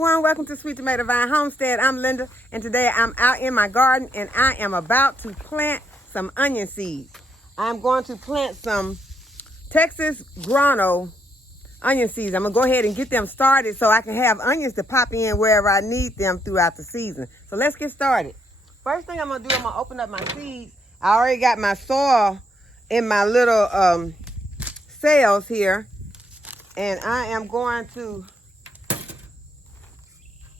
everyone, welcome to Sweet Tomato Vine Homestead. I'm Linda, and today I'm out in my garden and I am about to plant some onion seeds. I'm going to plant some Texas grano onion seeds. I'm gonna go ahead and get them started so I can have onions to pop in wherever I need them throughout the season. So let's get started. First thing I'm gonna do, I'm gonna open up my seeds. I already got my soil in my little cells here, and I am going to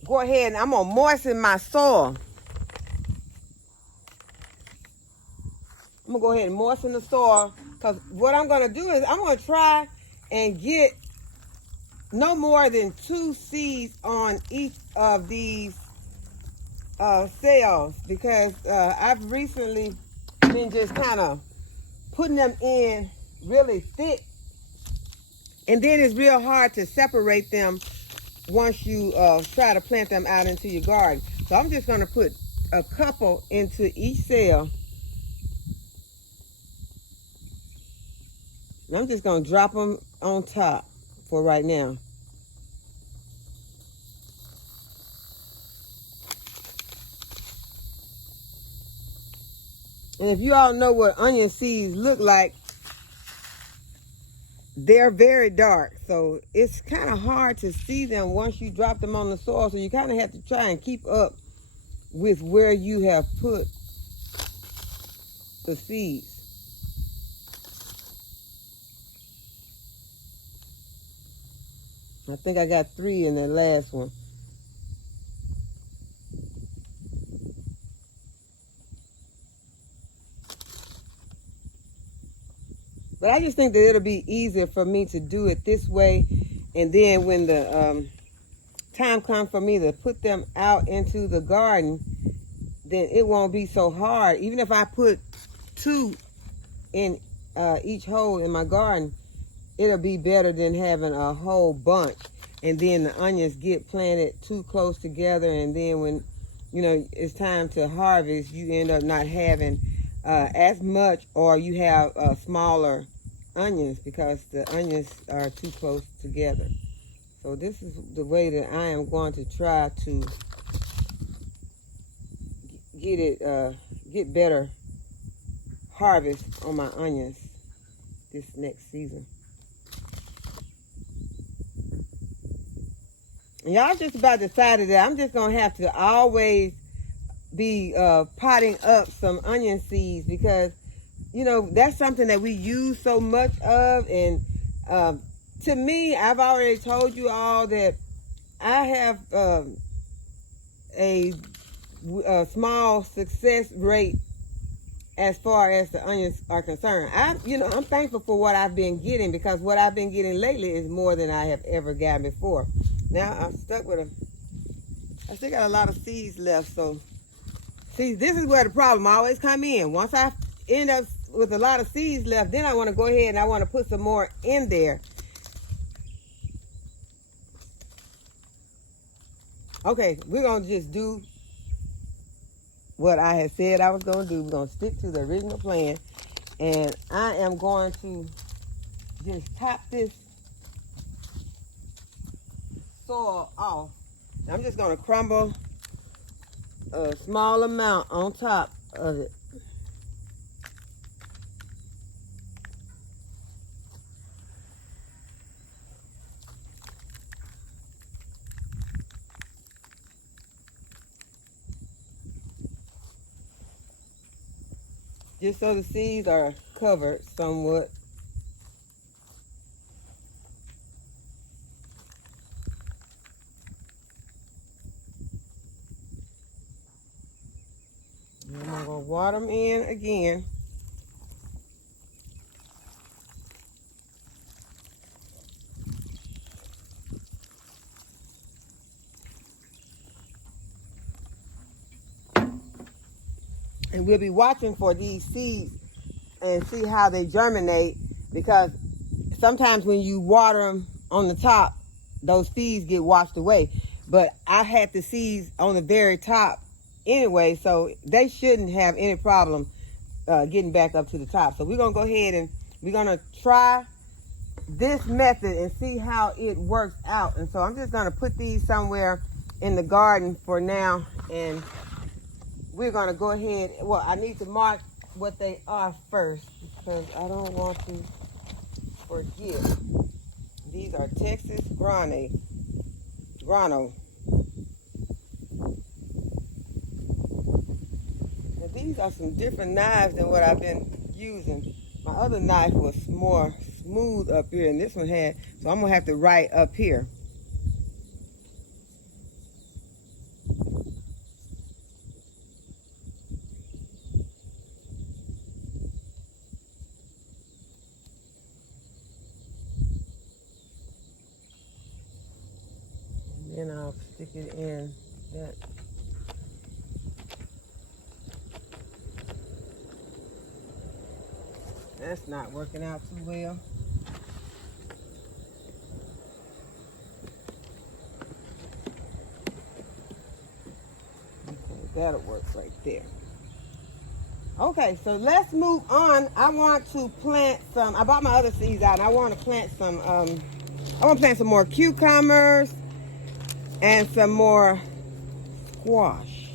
go ahead and I'm gonna moisten my soil. I'm gonna go ahead and moisten the soil, because what I'm gonna do is I'm gonna try and get no more than 2 seeds on each of these cells, because I've recently been just kind of putting them in really thick, and then it's real hard to separate them once you try to plant them out into your garden. So I'm just going to put a couple into each cell. And I'm just going to drop them on top for right now. And if you all know what onion seeds look like, they're very dark, so it's kind of hard to see them once you drop them on the soil. So you kind of have to try and keep up with where you have put the seeds. I think I got 3 in the last one. But I just think that it'll be easier for me to do it this way. And then when the time comes for me to put them out into the garden, then it won't be so hard. Even if I put 2 in each hole in my garden, it'll be better than having a whole bunch. And then the onions get planted too close together. And then when, you know, it's time to harvest, you end up not having as much, or you have smaller onions because the onions are too close together. So this is the way that I am going to try to get better harvest on my onions this next season. And y'all just about decided that I'm just gonna have to always be potting up some onion seeds, because you know that's something that we use so much of. And to me, I've already told you all that I have a small success rate as far as the onions are concerned. I'm thankful for what I've been getting, because what I've been getting lately is more than I have ever gotten before. Now I'm stuck with I still got a lot of seeds left. So see, this is where the problem always come in. Once I end up with a lot of seeds left, then I want to go ahead and I want to put some more in there. Okay, we're going to just do what I had said I was going to do. We're going to stick to the original plan. And I am going to just top this soil off. I'm just going to crumble a small amount on top of it. Just so the seeds are covered somewhat. And I'm going to water them in again. And we'll be watching for these seeds and see how they germinate, because sometimes when you water them on the top, those seeds get washed away. But I had the seeds on the very top anyway, so they shouldn't have any problem getting back up to the top. So we're going to go ahead and we're going to try this method and see how it works out. And so I'm just going to put these somewhere in the garden for now, and we're gonna go ahead. Well, I need to mark what they are first because I don't want to forget. These are Texas Grano. Now, these are some different knives than what I've been using. My other knife was more smooth up here, and this one had, so I'm gonna have to write up here. And then I'll stick it in that. That's not working out too well. Okay, that'll work right there. Okay, so let's move on. I want to plant some, I bought my other seeds out, and I want to plant some, I want to plant some more cucumbers and some more squash.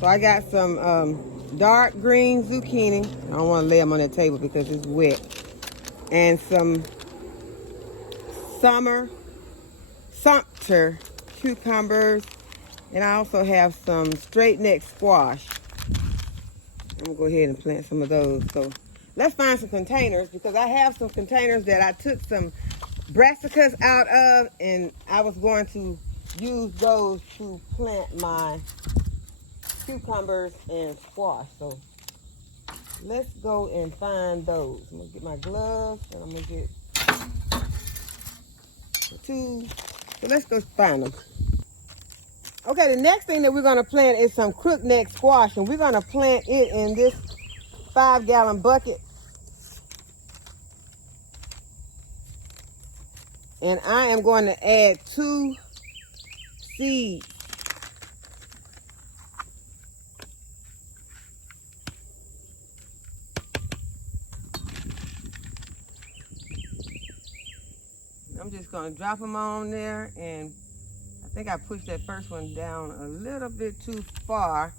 So I got some dark green zucchini. I don't want to lay them on the table because it's wet. And some Sumter cucumbers. And I also have some straight neck squash. I'm gonna go ahead and plant some of those. So let's find some containers because I have some containers that I took some brassicas out of, and I was going to use those to plant my cucumbers and squash. So let's go and find those. I'm gonna get my gloves and I'm gonna get the tools. So let's go find them. Okay, the next thing that we're gonna plant is some crookneck squash, and we're gonna plant it in this 5-gallon bucket. And I am going to add 2 seeds. I'm just going to drop them on there, and I think I pushed that first one down a little bit too far,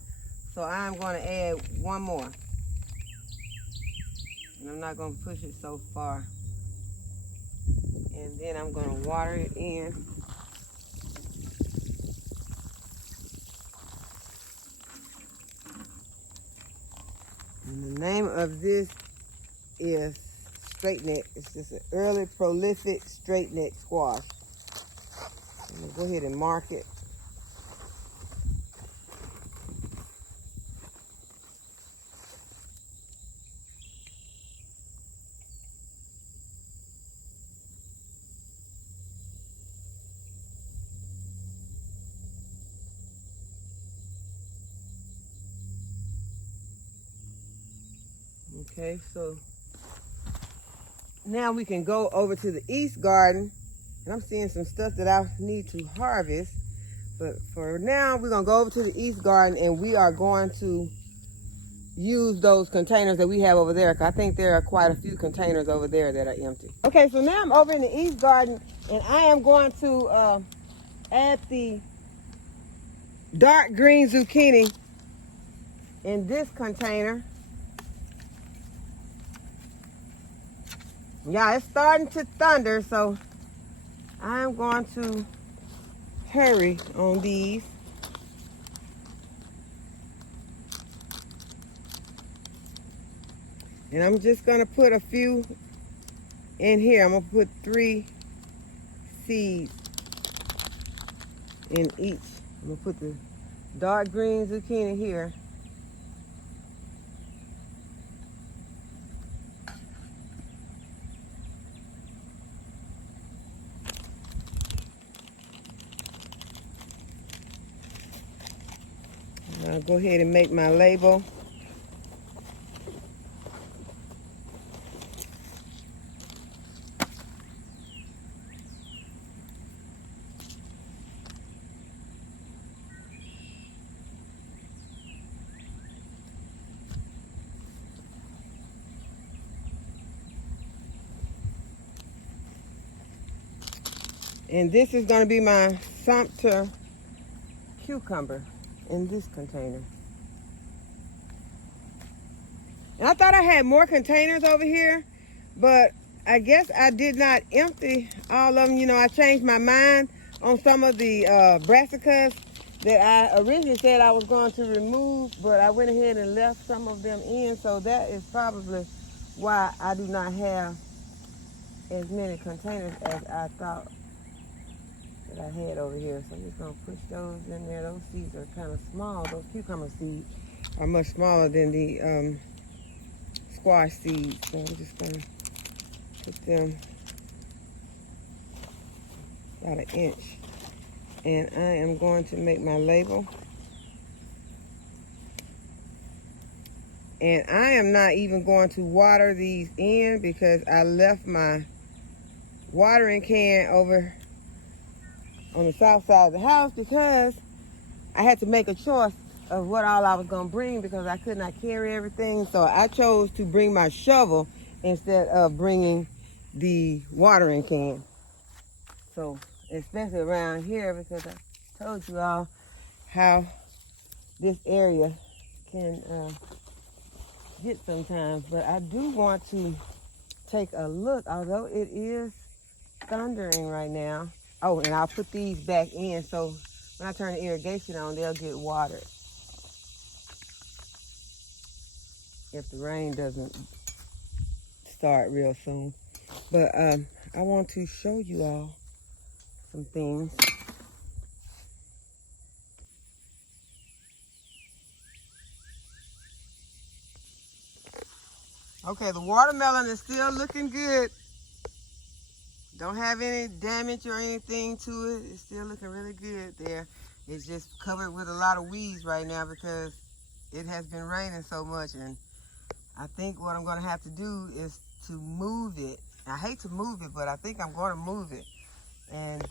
so I'm going to add 1 more. And I'm not going to push it so far. And then I'm going to water it in. And the name of this is straight neck. It's just an early prolific straight neck squash. I'm gonna go ahead and mark it. Okay, so now we can go over to the east garden, and I'm seeing some stuff that I need to harvest. But for now, we're gonna go over to the east garden, and we are going to use those containers that we have over there. 'Cause I think there are quite a few containers over there that are empty. Okay, so now I'm over in the east garden, and I am going to add the dark green zucchini in this container. Yeah, it's starting to thunder, so I'm going to hurry on these. And I'm just going to put a few in here. I'm going to put 3 seeds in each. I'm going to put the dark green zucchini here. I'll go ahead and make my label. And this is going to be my Sumter cucumber in this container. And I thought I had more containers over here, but I guess I did not empty all of them. You know, I changed my mind on some of the brassicas that I originally said I was going to remove, but I went ahead and left some of them in, so that is probably why I do not have as many containers as I thought that I had over here. So I'm just going to push those in there. Those seeds are kind of small. Those cucumber seeds are much smaller than the squash seeds. So I'm just going to put them about an inch. And I am going to make my label. And I am not even going to water these in because I left my watering can over on the south side of the house because I had to make a choice of what all I was going to bring because I could not carry everything. So I chose to bring my shovel instead of bringing the watering can. So especially around here because I told you all how this area can get sometimes. But I do want to take a look, although it is thundering right now. Oh, and I'll put these back in so when I turn the irrigation on, they'll get watered if the rain doesn't start real soon. But I want to show you all some things. Okay, the watermelon is still looking good. Don't have any damage or anything to it. It's still looking really good there. It's just covered with a lot of weeds right now because it has been raining so much. And I think what I'm going to have to do is to move it. I hate to move it, but I think I'm going to move it. And,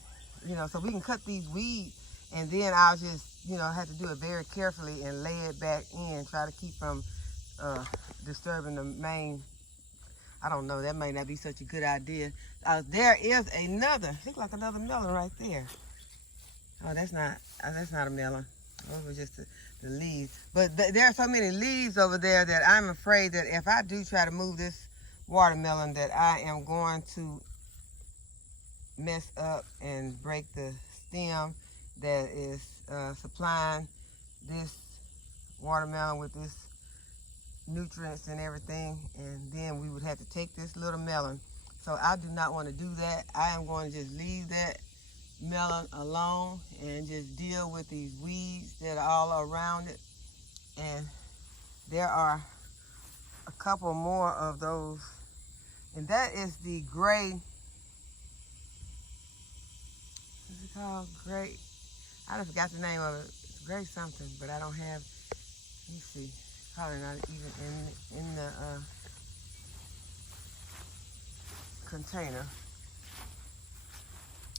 you know, so we can cut these weeds. And then I'll just, you know, have to do it very carefully and lay it back in. Try to keep from disturbing the main. I don't know, that may not be such a good idea. There is another, looks like another melon right there. Oh, that's not a melon. Those were just the leaves. But there are so many leaves over there that I'm afraid that if I do try to move this watermelon that I am going to mess up and break the stem that is supplying this watermelon with this nutrients and everything, and then we would have to take this little melon. So I do not want to do that. I am going to just leave that melon alone and just deal with these weeds that are all around it. And there are a couple more of those, and that is the gray, what's it called? Gray, I just forgot the name of it. It's gray something, but I don't have, let me see. Probably not even in the container.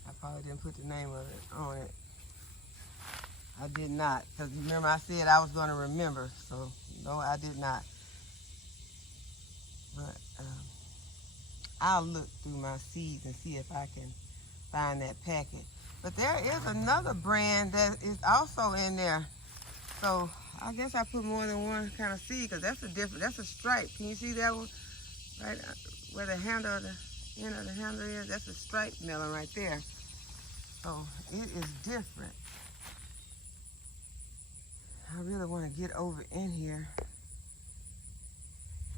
I probably didn't put the name of it on it. I did not, because remember I said I was going to remember, so no, I did not. But I'll look through my seeds and see if I can find that packet. But there is another brand that is also in there. So I guess I put more than one kind of seed because that's a stripe. Can you see that one? Right where the handle of the end of the handle is, that's a striped melon right there. So it is different. I really want to get over in here.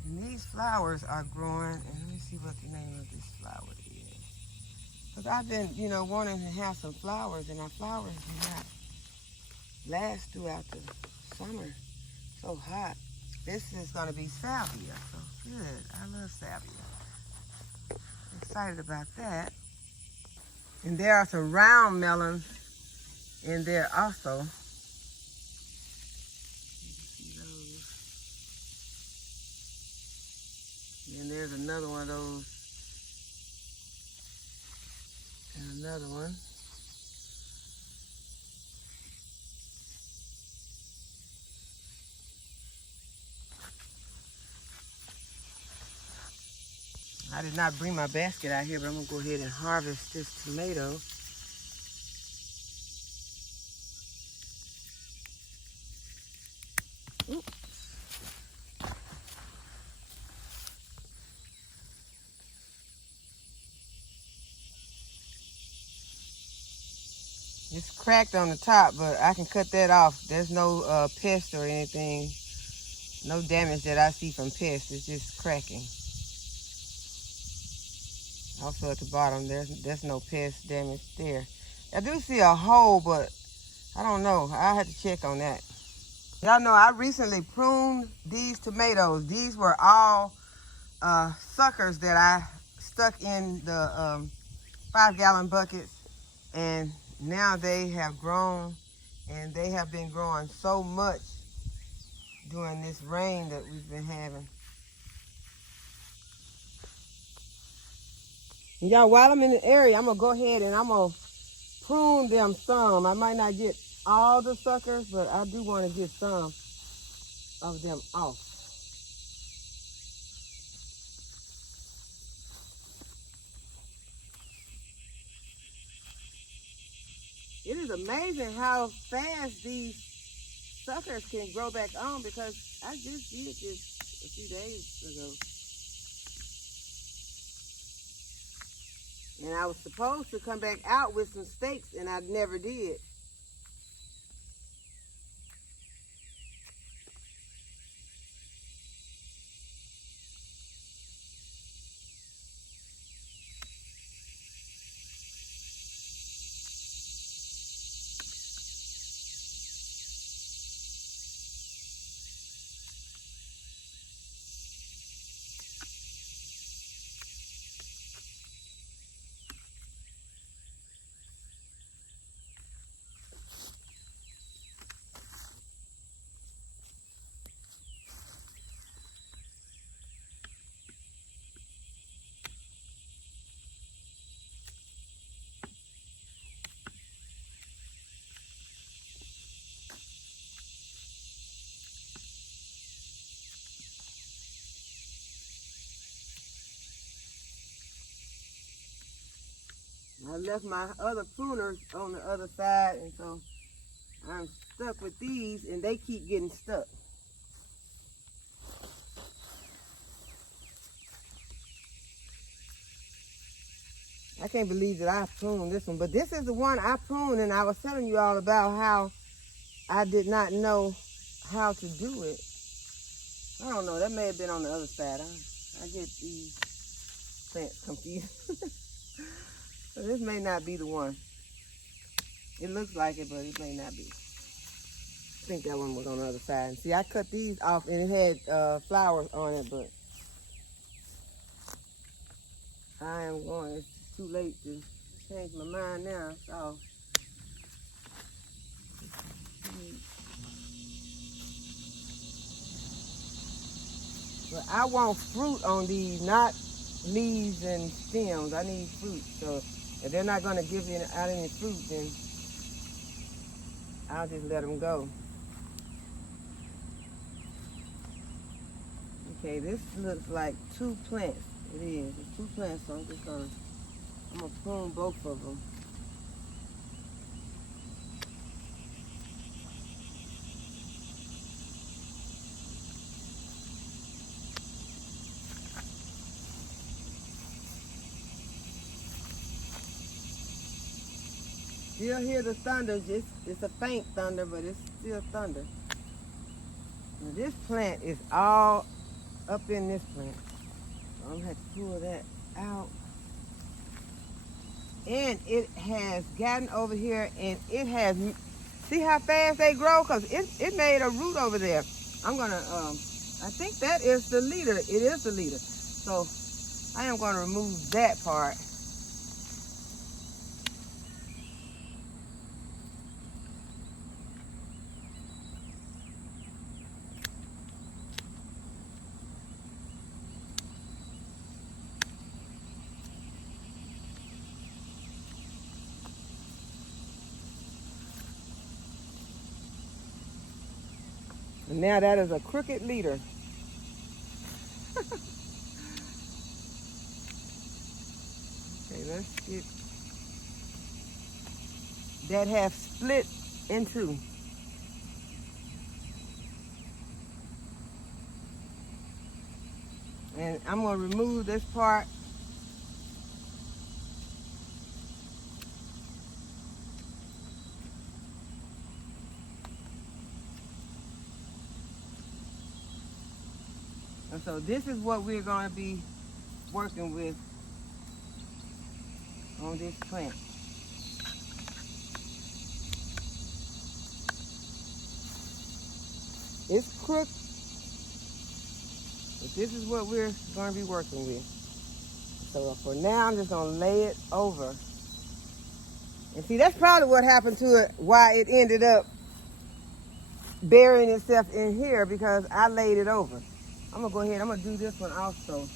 And these flowers are growing, and let me see what the name of this flower is. Because I've been, you know, wanting to have some flowers, and our flowers do not last throughout the summer. So hot. This is going to be salvia. So good. I love salvia. Excited about that. And there are some round melons in there also. And there's another one of those. And another one. I did not bring my basket out here, but I'm going to go ahead and harvest this tomato. It's cracked on the top, but I can cut that off. There's no pest or anything. No damage that I see from pests. It's just cracking. Also at the bottom, there's no pest damage there. I do see a hole, but I don't know. I'll have to check on that. Y'all know I recently pruned these tomatoes. These were all suckers that I stuck in the 5-gallon buckets, and now they have grown, and they have been growing so much during this rain that we've been having. Y'all, while I'm in the area, I'm gonna go ahead and I'm gonna prune them some. I might not get all the suckers, but I do want to get some of them off. It is amazing how fast these suckers can grow back on, because I just did this a few days ago. And I was supposed to come back out with some stakes, and I never did. I left my other pruners on the other side, and so I'm stuck with these, and they keep getting stuck. I can't believe that I pruned this one, but this is the one I pruned, and I was telling you all about how I did not know how to do it. I don't know, that may have been on the other side. I get these plants confused. So this may not be the one. It looks like it, but it may not be. I think that one was on the other side. And see, I cut these off, and it had flowers on it, but I am going, it's too late to change my mind now, so. But I want fruit on these, not leaves and stems. I need fruit. So if they're not going to give out any fruit, then I'll just let them go. Okay, this looks like 2 plants. It is. It's 2 plants, so I'm going to prune both of them. Still hear the thunder. It's a faint thunder, but it's still thunder. And this plant is all up in this plant. So I'm going to have to pull that out. And it has gotten over here, and it has, see how fast they grow? Because it made a root over there. I'm going to, I think that is the leader. It is the leader. So I am going to remove that part. And now that is a crooked leader. Okay, let's get, that have split in 2. And I'm going to remove this part. And so this is what we're going to be working with on this plant. It's crooked, but this is what we're going to be working with. So for now, I'm just going to lay it over. And see, that's probably what happened to it, why it ended up burying itself in here, because I laid it over. I'm going to go ahead, I'm going to do this one also.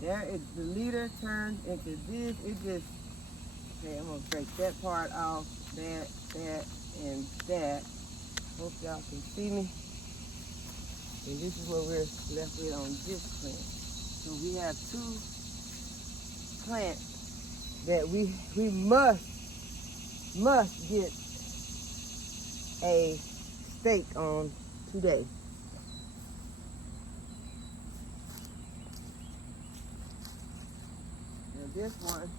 There is the leader turned into this. It just, okay, I'm going to break that part off, that, and that. Hope y'all can see me. And this is what we're left with on this plant. So we have two plants that we must get a stake on today. Now this one,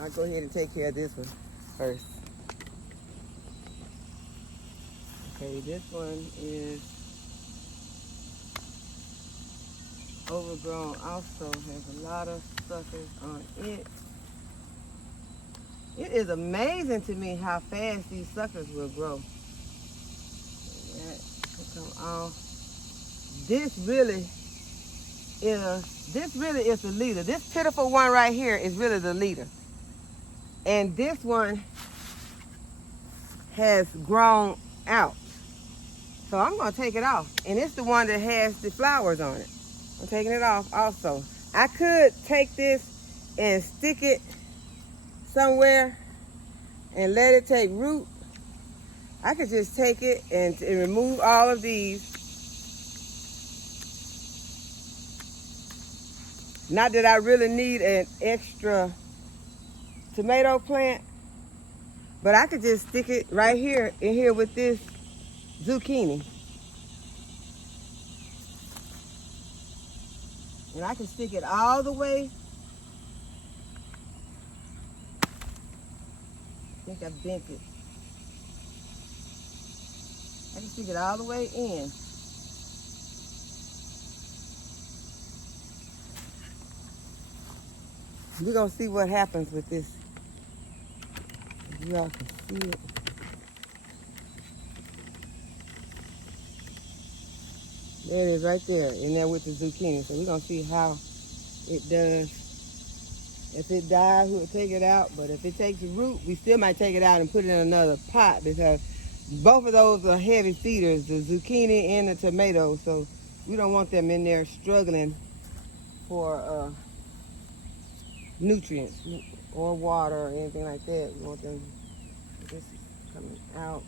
I'll go ahead and take care of this one first. Okay, this one is overgrown, also has a lot of suckers on it. It is amazing to me how fast these suckers will grow. That will come off. This really is the leader. This pitiful one right here is really the leader. And this one has grown out. So I'm going to take it off. And it's the one that has the flowers on it. I'm taking it off also. I could take this and stick it somewhere and let it take root. I could just take it and remove all of these. Not that I really need an extra tomato plant, but I could just stick it right here in here with this zucchini. And I can stick it all the way. I think I bent it. I can stick it all the way in. We're going to see what happens with this. If y'all can see it. There it is right there, in there with the zucchini. So we're going to see how it does. If it dies, we'll take it out. But if it takes root, we still might take it out and put it in another pot, because both of those are heavy feeders, the zucchini and the tomato. So we don't want them in there struggling for nutrients or water or anything like that. We want them, this is coming out.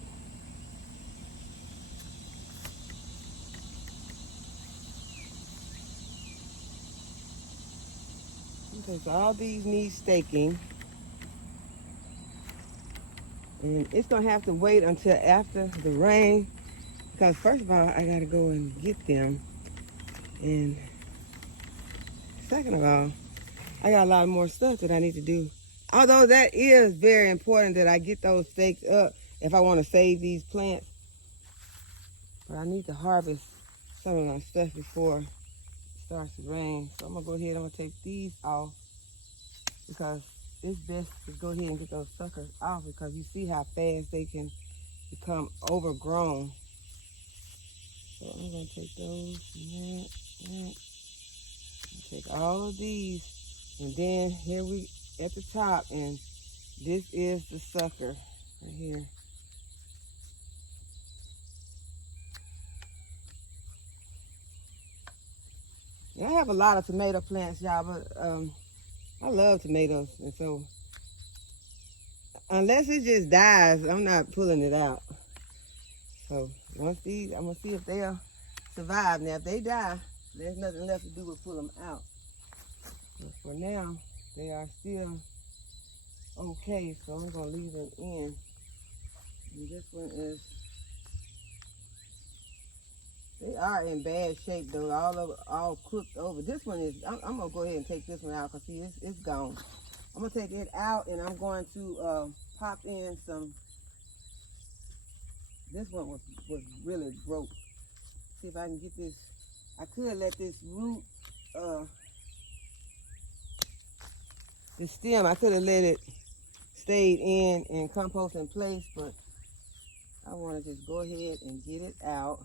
Okay, so all these need staking. And it's gonna have to wait until after the rain, because first of all, I gotta go and get them. And second of all, I got a lot more stuff that I need to do. Although that is very important that I get those stakes up if I want to save these plants. But I need to harvest some of my stuff before it starts to rain. So I'm gonna go ahead, I'm gonna take these off, because it's best to go ahead and get those suckers off, because you see how fast they can become overgrown. So I'm gonna take those and that. Take all of these, and then here we at the top, and this is the sucker right here. I have a lot of tomato plants, y'all, but I love tomatoes, and so unless it just dies, I'm not pulling it out. So once these, I'm gonna see if they'll survive. Now, if they die, there's nothing left to do but pull them out. But for now, they are still okay, so I'm gonna leave them in. And this one is, they are in bad shape though, all cooked over. This one is, I'm gonna go ahead and take this one out, because see, it's gone. I'm gonna take it out, and I'm going to pop in some This one was really broke. See if I can get this. I could let this root, the stem, I could have let it stayed in and compost in place, but I want to just go ahead and get it out.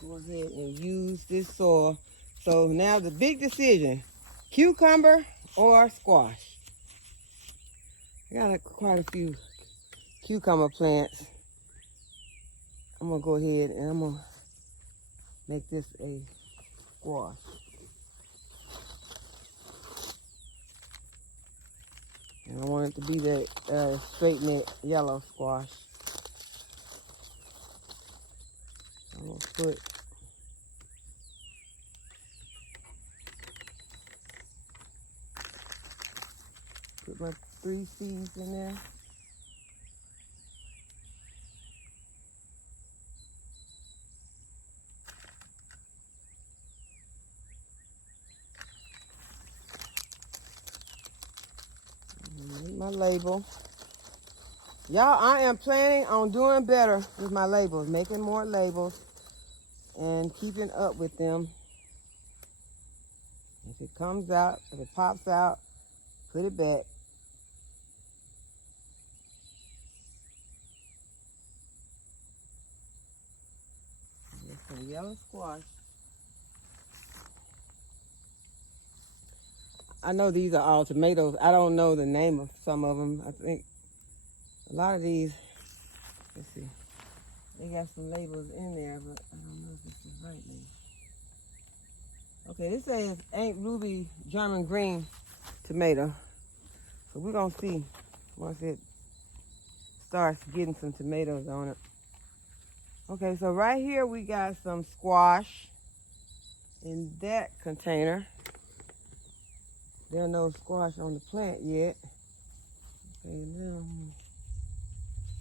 Go ahead and use this soil. So now the big decision, cucumber or squash. I got quite a few cucumber plants. I'm gonna go ahead and I'm gonna make this a squash. And I want it to be that straight neck yellow squash. I'm gonna put my 3 seeds in there. My label. Y'all, I am planning on doing better with my labels, making more labels and keeping up with them. If it comes out, if it pops out, put it back. There's some yellow squash. I know these are all tomatoes. I don't know the name of some of them. I think a lot of these, let's see, they got some labels in there, but I don't know if it's the right name. Okay, this says Aunt Ruby German green tomato. So we're gonna see once it starts getting some tomatoes on it. Okay, so right here we got some squash in that container. There's no squash on the plant yet. Okay, now,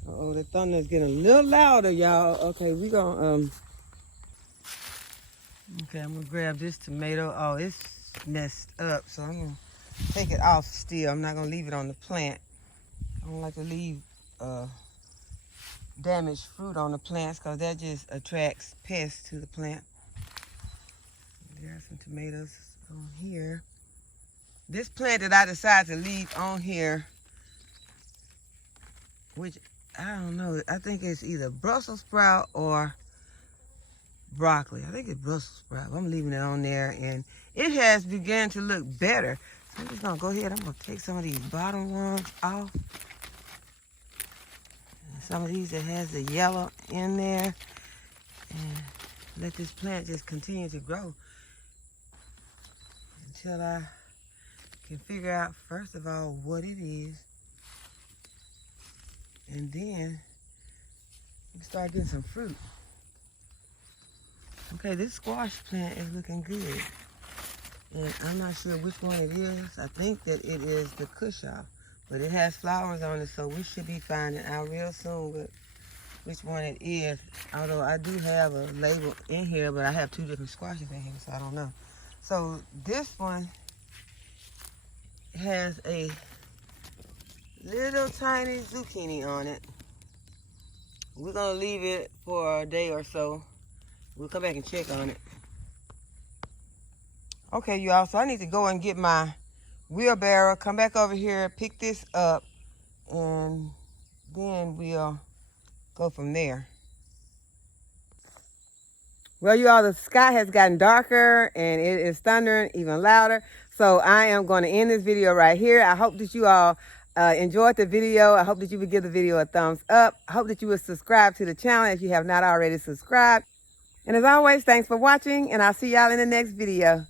uh-oh, the thunder is getting a little louder, y'all. Okay, we gonna, okay, I'm gonna grab this tomato. Oh, it's messed up, so I'm gonna take it off still. I'm not gonna leave it on the plant. I don't like to leave damaged fruit on the plants because that just attracts pests to the plant. There are some tomatoes on here. This plant that I decided to leave on here, which I don't know, I think it's either Brussels sprout or broccoli. I think it's Brussels sprout. I'm leaving it on there and it has begun to look better. So I'm just gonna go ahead, I'm gonna take some of these bottom ones off. And some of these that has the yellow in there and let this plant just continue to grow until I can figure out, first of all, what it is, and then we start getting some fruit. Okay, this squash plant is looking good, and I'm not sure which one it is. I think that it is the Cushaw, but it has flowers on it, so we should be finding out real soon with which one it is. Although I do have a label in here, but I have 2 different squashes in here, so I don't know. So this one has a little tiny zucchini on it. We're gonna leave it for a day or so. We'll come back and check on it. Okay, y'all, so I need to go and get my wheelbarrow, come back over here, pick this up, and then we'll go from there. Well, you all, the sky has gotten darker and it is thundering even louder. So I am going to end this video right here. I hope that you all enjoyed the video. I hope that you would give the video a thumbs up. I hope that you would subscribe to the channel if you have not already subscribed. And as always, thanks for watching, and I'll see y'all in the next video.